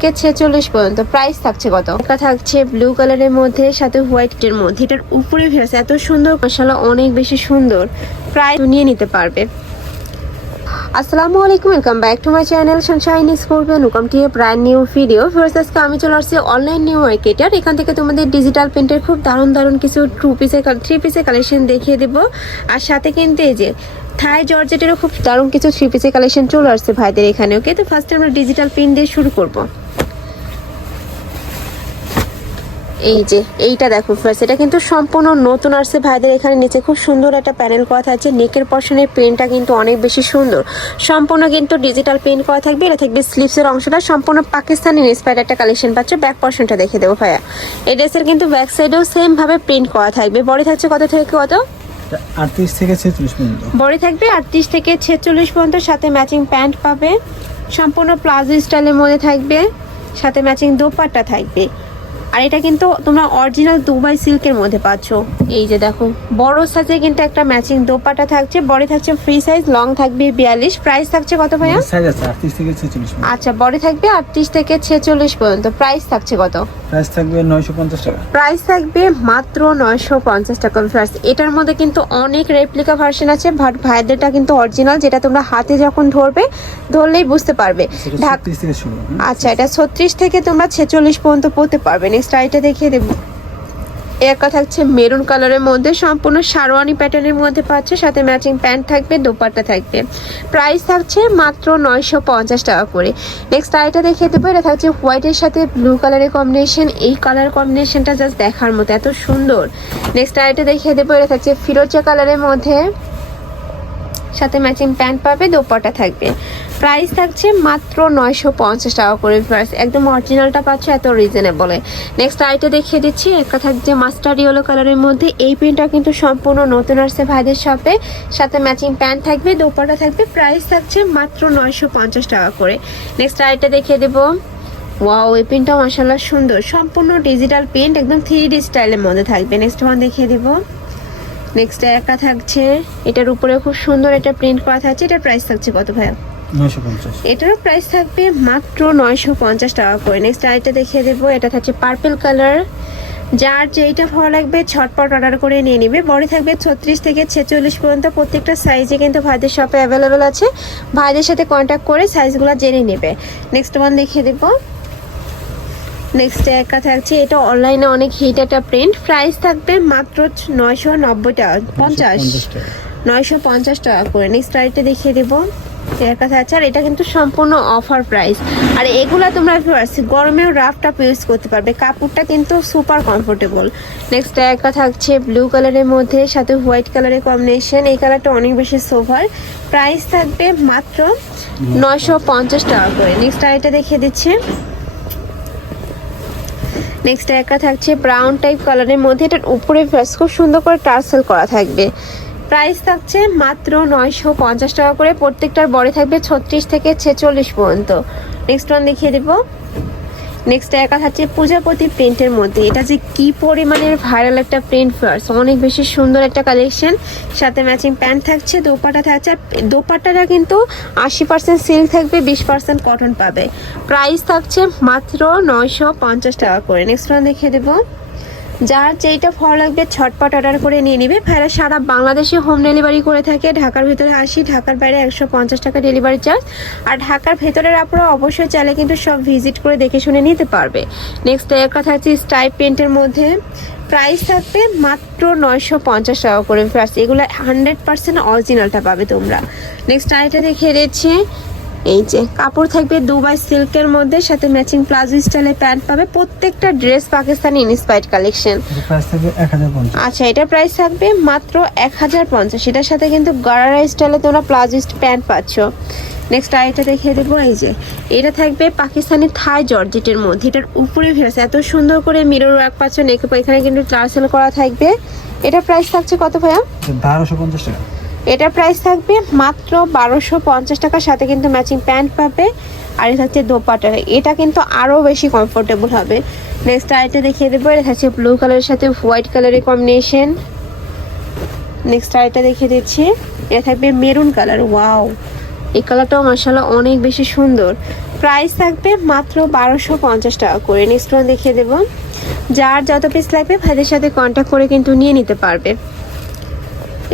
থেকে ছেচল্লিশ পর্যন্ত। প্রাইস থাকছে কত? এটা থাকছে ব্লু কালারের মধ্যে, সাথে হোয়াইটের মধ্যে। এটার উপরে ভেস এত সুন্দর মশালা অনেক বেশি সুন্দর। প্রায় নিয়ে নিতে পারবে। আসসালামু আলাইকুম welcome back to my channel Sunshine Scorpion welcome to a brand new video first আজকে আমি চলে আসছি অনলাইন নিউ মার্কেটার এখান থেকে তোমাদের ডিজিটাল প্রিন্টের খুব দারুণ দারুণ কিছু টু পিসের থ্রি পিসের কালেকশন দেখিয়ে দেবো। আর সাথে কিন্তু এই যে থাই জর্জেটেরও খুব দারুণ কিছু থ্রি পিসের কালেকশন চলে আসছে ভাইদের এখানে ওকে তো ফার্স্টে আমরা ডিজিটাল প্রিন্ট দিয়ে শুরু করব। এই যে এইটা দেখো ফার্স্ট এটা কিন্তু সম্পূর্ণ নতুন আসছে। ভাইদের এখানে নিচে খুব সুন্দর একটা প্যানেল করা থাকছে। নেকের পশনের প্রিন্টটা কিন্তু অনেক বেশি সুন্দর। সম্পূর্ণ কিন্তু ডিজিটাল প্রিন্ট করা থাকবে। এটা থাকবে স্লিপসের অংশটা। সম্পূর্ণ পাকিস্তানি ইন্সপায়ার্ড একটা কালেকশন পাচ্ছ। ব্যাক পশনটা দেখে দেবো ভাইয়া। এই ড্রেসের কিন্তু ব্যাক সাইডেও সেম ভাবে প্রিন্ট করা থাকবে। বডি থাকছে কত থেকে কত? আটত্রিশ থেকে ছেচল্লিশ পর্যন্ত। বডি থাকবে আটত্রিশ থেকে ছেচল্লিশ পর্যন্ত। সাথে ম্যাচিং প্যান্ট পাবে। সম্পূর্ণ প্লাজো স্টাইলের মধ্যে থাকবে। সাথে ম্যাচিং দোপাট্টা থাকবে। আর এটা কিন্তু তোমরা অরিজিনাল দুবাই সিল্কের মধ্যে পাচ্ছ। এই যে দেখো বড় সাইজে কিন্তু একটা ম্যাচিং দোপাটা থাকছে বডি থাকছে ফ্রি সাইজ লং থাকবে বিয়াল্লিশ। প্রাইস থাকছে কত ভাইয়া? আচ্ছা বডি থাকবে আটত্রিশ থেকে ছেচল্লিশ পর্যন্ত। প্রাইস থাকছে কত? প্রাইস থাকবে নয়শো পঞ্চাশ টাকা। প্রাইস থাকবে মাত্র নয়শো পঞ্চাশ টাকা। ফার্স্ট এটার মধ্যে কিন্তু অনেক রেপ্লিকা ভার্সন আছে বাট ভাইদেরটা কিন্তু অরিজিনাল যেটা তোমরা হাতে যখন ধরবে ধরলেই বুঝতে পারবে। আচ্ছা এটা ছত্রিশ থেকে তোমরা ছেচল্লিশ পর্যন্ত পড়তে পারবে। নেক্সট আইটা দেখিয়ে দেবো। একটা থাকছে মেরুন কালারের মধ্যে সম্পূর্ণ শারওয়ানি প্যাটার্নের মধ্যে পাচ্ছে, সাথে ম্যাচিং প্যান্ট থাকবে, দোপাট্টা থাকবে। প্রাইস থাকছে মাত্র নয়শো পঞ্চাশ টাকা করে। নেক্সট আইটা দেখে দেবো, এটা থাকছে হোয়াইটের সাথে ব্লু কালারের কম্বিনেশন এই কালার কম্বিনেশনটা জাস্ট দেখার মতো, এত সুন্দর। নেক্সট আইটা দেখিয়ে দেবো, এটা থাকছে ফিরোজা কালারের মধ্যে। সাথে ম্যাচিং প্যান্ট পাবে, দোপাট্টা থাকবে। প্রাইস থাকছে মাত্র নয়শো পঞ্চাশ টাকা করে প্রাইস একদম অরিজিনালটা পাচ্ছ, এত রিজনেবলে নেক্সট আইটা দেখিয়ে দিচ্ছি, একটা থাকছে মাস্টার ইয়েলো কালারের মধ্যে। এই প্রিন্টটা কিন্তু সম্পূর্ণ নতুন আসছে ভাইদের শপে সাথে ম্যাচিং প্যান্ট থাকবে, দোপাট্টা থাকবে। প্রাইস থাকছে মাত্র নয়শো পঞ্চাশ টাকা করে। নেক্সট আইটা দেখিয়ে দেবো। ওয়াও এই প্রিন্টটা মাসাল্লাহ সুন্দর। সম্পূর্ণ ডিজিটাল প্রিন্ট একদম থ্রি ডি স্টাইলের মধ্যে থাকবে। নেক্সট ওয়ান দেখিয়ে দেবো। নেক্সট একা থাকছে। এটার উপরে খুব সুন্দর একটা প্রিন্ট করা থাকছে। এটার প্রাইস থাকছে কত ভাইয়া? এটারও প্রাইস থাকবে মাত্র নয়শো পঞ্চাশ টাকা করে। নেক্সট আইটা দেখিয়ে দেবো। এটা থাকছে পার্পল কালার যার যেইটা ভালো লাগবে ছটপট অর্ডার করে নিয়ে নিবে। বডি থাকবে ছত্রিশ থেকে ছেচল্লিশ পর্যন্ত। প্রত্যেকটা সাইজে কিন্তু ভাইদের শপে অ্যাভেলেবেল আছে। ভাইদের সাথে কন্ট্যাক্ট করে সাইজগুলো জেনে নেবে। নেক্সট ওয়ান দেখিয়ে দেবো। নেক্সট একটা থাকছে এটা অনলাইনে অনেক হিট একটা প্রিন্ট প্রাইস থাকবে মাত্র নয়শো নব্বই টাকা পঞ্চাশ। নয়শো পঞ্চাশ টাকা। করে। নেক্সট আইটে দেখিয়ে দেবো। এর কথা আছে আর এটা কিন্তু সম্পূর্ণ অফার প্রাইস আর এগুলা তোমরা গরমেও রাফ টাপ ইউজ করতে পারবে। কাপড়টা কিন্তু সুপার কমফোর্টেবল নেক্সট একটা থাকছে ব্লু কালারের মধ্যে সাথে হোয়াইট কালারের কম্বিনেশন এই কালারটা অনেক বেশি সোভার প্রাইস থাকবে মাত্র নয়শো পঞ্চাশ টাকা করে। নেক্সট আইটা দেখিয়ে দিচ্ছে। নেক্সট একটা থাকছে ব্রাউন টাইপ কালারের মধ্যে। এটার উপরে ফ্রেস খুব সুন্দর করে টার্সেল করা থাকবে। প্রাইস থাকছে মাত্র নয়শো পঞ্চাশ টাকা করে। প্রত্যেকটার বড়ে থাকবে ছত্রিশ থেকে ছেচল্লিশ পর্যন্ত। নেক্সট ওয়ান দেখিয়ে দেবো। নেক্সট একা থাকছে প্রজাপতি প্রিন্টের মধ্যে। এটা যে কি পরিমাণের ভাইরাল একটা প্রিন্ট ফার্স অনেক বেশি সুন্দর একটা কালেকশন সাথে ম্যাচিং প্যান্ট থাকছে, দোপাটা থাকছে আর দোপাট্টাটা কিন্তু আশি পার্সেন্ট সিল্ক থাকবে, বিশ পার্সেন্ট কটন পাবে। প্রাইস থাকছে মাত্র নয়শো পঞ্চাশ টাকা করে। নেক্সট ওয়ান দেখিয়ে দেবো। যার যেইটা ফল লাগবে ছটপট অর্ডার করে নিয়ে নিবে। ভাইরা সারা বাংলাদেশে হোম ডেলিভারি করে থাকে। ঢাকার ভিতরে আসি, ঢাকার বাইরে একশো পঞ্চাশ টাকা ডেলিভারি চার্জ আর ঢাকার ভেতরের আপনারা অবশ্যই চাইলে কিন্তু সব ভিজিট করে দেখে শুনে নিতে পারবে। নেক্সট কথা হচ্ছে স্টাইপ পেন্টের মধ্যে। প্রাইস থাকবে মাত্র নয়শো পঞ্চাশ টাকা করে। প্রাইস এগুলো হান্ড্রেড পার্সেন্ট অরিজিনালটা পাবে তোমরা। নেক্সট আইটা দেখে দিচ্ছি। এই যে কাপড় থাকবে দুবাই সিল্কের মধ্যে সাথে ম্যাচিং প্লাজো স্টাইলের প্যান্ট পাবে প্রত্যেকটা ড্রেস পাকিস্তানি ইন্সপায়ার্ড কালেকশন এটা আচ্ছা এটার প্রাইস থাকবে মাত্র এক হাজার পঞ্চাশ। এটার সাথে কিন্তু গারারা স্টাইলে তোমরা প্লাজো প্যান্ট পাচ্ছ। নেক্সট আইটা দেখিয়ে দেবো এই যে। এটা থাকবে পাকিস্তানি থাই জর্জেটের মধ্যে। এটার উপরে ভেস এত সুন্দর করে মিরর ওয়ার্ক পাচ্ছ নেকে এখানে কিন্তু টার্সেল করা থাকবে। এটা প্রাইস থাকছে কত ভাইয়া? বারোশো পঞ্চাশ টাকা। এটার প্রাইস থাকবে মাত্র বারোশো পঞ্চাশ টাকার সাথে কিন্তু ম্যাচিং প্যান্ট পাবে। আর এটা হচ্ছে দোপাটা। এটা কিন্তু আরও বেশি কমফোর্টেবল হবে। নেক্সট আরেকটা দেখিয়ে দেবো। এটা হচ্ছে ব্লু কালারের সাথে হোয়াইট কালারের কম্বিনেশন নেক্সট আরেকটা দেখিয়ে দিচ্ছি। এটা থাকবে মেরুন কালার ওয়াও এই কালারটাও মাসাল্লাহ অনেক বেশি সুন্দর। প্রাইস থাকবে মাত্র বারোশো পঞ্চাশ টাকা করে। নেক্সট ওয়ান দেখিয়ে দেবো। যার যত পিস লাগবে ভাইদের সাথে কন্ট্যাক্ট করে কিন্তু নিয়ে নিতে পারবে।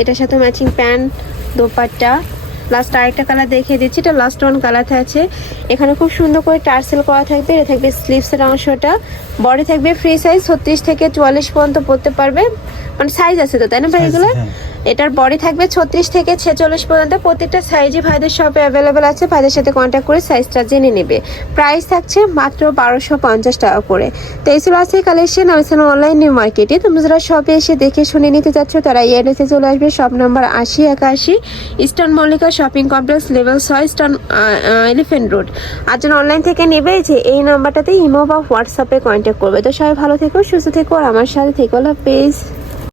এটার সাথে ম্যাচিং প্যান্ট দোপাট্টা। লাস্ট আরেকটা কালার দেখিয়ে দিচ্ছি এটা লাস্ট ওয়ান কালার আছে। এখানে খুব সুন্দর করে টার্সেল করা থাকবে এটা থাকবে স্লিভসের অংশটা। বডি থাকবে ফ্রি সাইজ ছত্রিশ থেকে চুয়াল্লিশ পর্যন্ত পড়তে পারবে। মানে সাইজ আছে তো তাই না ভাই এগুলো হ্যাঁ। এটার বডি থাকবে ছত্রিশ থেকে ছেচল্লিশ পর্যন্ত। প্রত্যেকটা সাইজে ভাইদের শপে অ্যাভেলেবেল আছে। ভাইদের সাথে কন্ট্যাক্ট করে সাইজটা জেনে নেবে। প্রাইস থাকছে মাত্র বারোশো পঞ্চাশ টাকা করে। তো এই ছিল আজকে কালেকশন আমি অনলাইন নিউ মার্কেটে তোমরা যারা শপে এসে দেখে শুনে নিতে চাচ্ছ, তারা এই অ্যাড্রেসে চলে আসবে। শপ নাম্বার আশি একাশি Eastern Mallika shopping complex level ছয় ইস্টার্ন এলিফেন্ট রোড আর যেন অনলাইন থেকে নেবে যে এই নাম্বারটাতে ইমো বা হোয়াটসঅ্যাপে কন্ট্যাক্ট করবে। তো সবাই ভালো থেকো, সুস্থ থেকো, আর আমার সাথে থেকো। পেজ